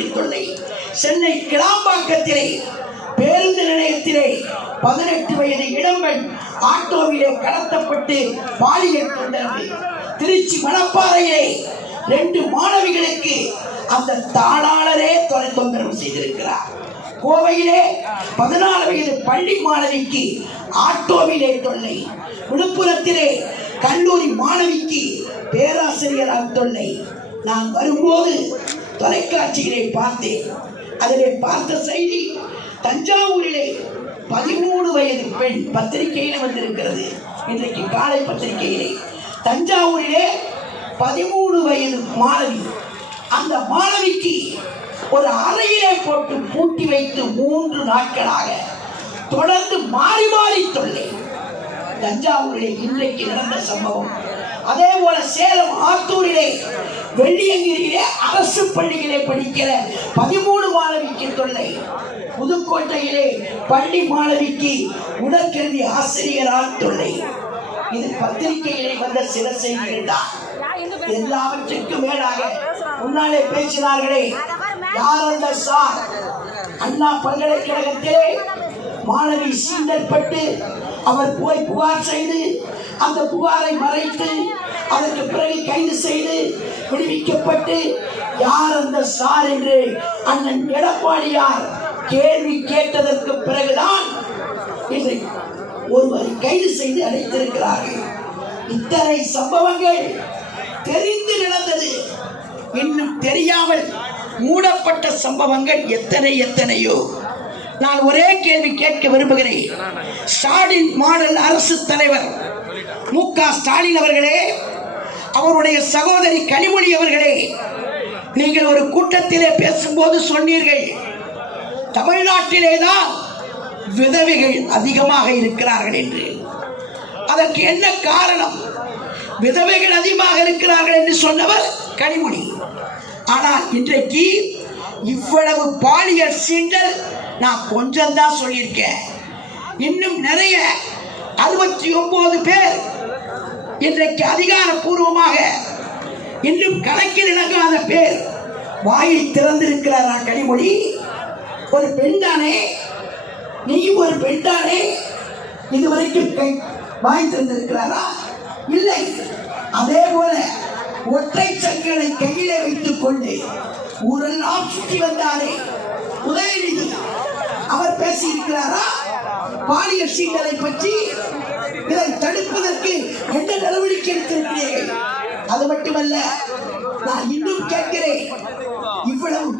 மாணவிக்கு தொல்லை. சென்னை கிளாம்பாக்கத்திலே பேருந்து நிலையத்திலே 18 வயது இளம்பெண் ஆட்டோவிலே கடத்தப்பட்டு பாலியல் தொந்தரவு. திருச்சி மணப்பாறையிலே 2 மாணவிகளுக்கு அந்த தாளாளரே தொந்தரவு செய்திருக்கிறார். கோவையிலே 14 வயது பள்ளி மாணவிக்கு ஆட்டோவிலே தொல்லை. விழுப்புரத்திலே கல்லூரி மாணவிக்கு பேராசிரியரால் தொல்லை. நான் வரும்போது தொலைக்காட்சியிலே பார்த்தேன். அதிலே பார்த்த செய்தி, தஞ்சாவூரிலே 13 வயது பெண், பத்திரிகையில் வந்திருக்கிறது இன்றைக்கு காலை பத்திரிகையிலே, தஞ்சாவூரிலே 13 வயது மாணவி. அந்த மாணவிக்கு ஒரு அறையிலே போட்டு பூட்டி வைத்து 3 நாட்களாக தொடர்ந்து மாறி மாறி தொல்லை. தஞ்சாவூரிலே இன்றைக்கு நடந்த சம்பவம். அதே போல சேலம் ஆத்தூரிலே வெள்ளியங்கிரியிலே அரசு பள்ளியிலே படிக்கிற 13 மாணவிக்கு தொல்லை. புதுக்கோட்டையிலே பள்ளி மாணவிக்கு உடற்கல்வி ஆசிரியரால் தொல்லை. இது பத்திரிகையிலே வந்த சில செய்திகள் தான். எல்லாவற்றுக்கும் மேலாக முன்னாலே பேசினார்களே, யார் அந்த சார்? அண்ணா பல்கலைக்கழகத்திலே மாணவி சீண்டற்பட்டு அவர் போய் புகார் செய்து அந்த புகாரை மறைத்து அதற்கு பிறகு கைது செய்து விடுவிக்கப்பட்டு யார் அந்த சார் என்று அண்ணன் எடப்பாடியார் கேள்வி கேட்டதற்கு பிறகுதான் இன்று ஒருவரை கைது செய்து அடைத்திருக்கிறார்கள். இத்தனை சம்பவங்கள் தெரிந்து நடந்தது. இன்னும் தெரியாமல் மூடப்பட்ட சம்பவங்கள் எத்தனையோ. நான் ஒரே கேள்வி கேட்க விரும்புகிறேன். ஸ்டாலின் மாடல் அரசு தலைவர் மு.க. ஸ்டாலின் அவர்களே, அவருடைய சகோதரி கனிமொழி அவர்களே, நீங்கள் ஒரு கூட்டத்திலே பேசும்போது சொன்னீர்கள், தமிழ்நாட்டிலே தான் விதவைகள் அதிகமாக இருக்கிறார்கள் என்று. அதற்கு என்ன காரணம்? விதவைகள் அதிகமாக இருக்கிறார்கள் என்று சொன்னவர் கனிமொழி. ஆனால் இன்றைக்கு இவ்வளவு பாலியல் சீண்டல் நான் கொஞ்சம் தான் சொல்லியிருக்கேன். இன்னும் நிறைய 69 பேர் இன்றைக்கு அதிகாரப்பூர்வமாக இன்னும் கணக்கில் இணங்காத பேர் வாயை திறந்திருக்கிறாரா கனிமொழி? ஒரு பெண் தானே, நீயும் ஒரு பெண் தானே, இதுவரைக்கும் வாய் திறந்திருக்கிறாரா? இல்லை. அதே போல ஒற்றை சங்கங்களை கையிலே வைத்துக் கொண்டு ஊரெல்லாம் சுற்றி வந்தாரே உதயநிதி, அவர் பேசியிருக்கிறாரா பாலியல் சீண்டலை பற்றி? இதை தடுப்பதற்கு என்ன நடவடிக்கை எடுத்திருக்கிறீர்கள்? அது மட்டுமல்ல, நான் இன்னும் கேட்கிறேன், இவ்வளவு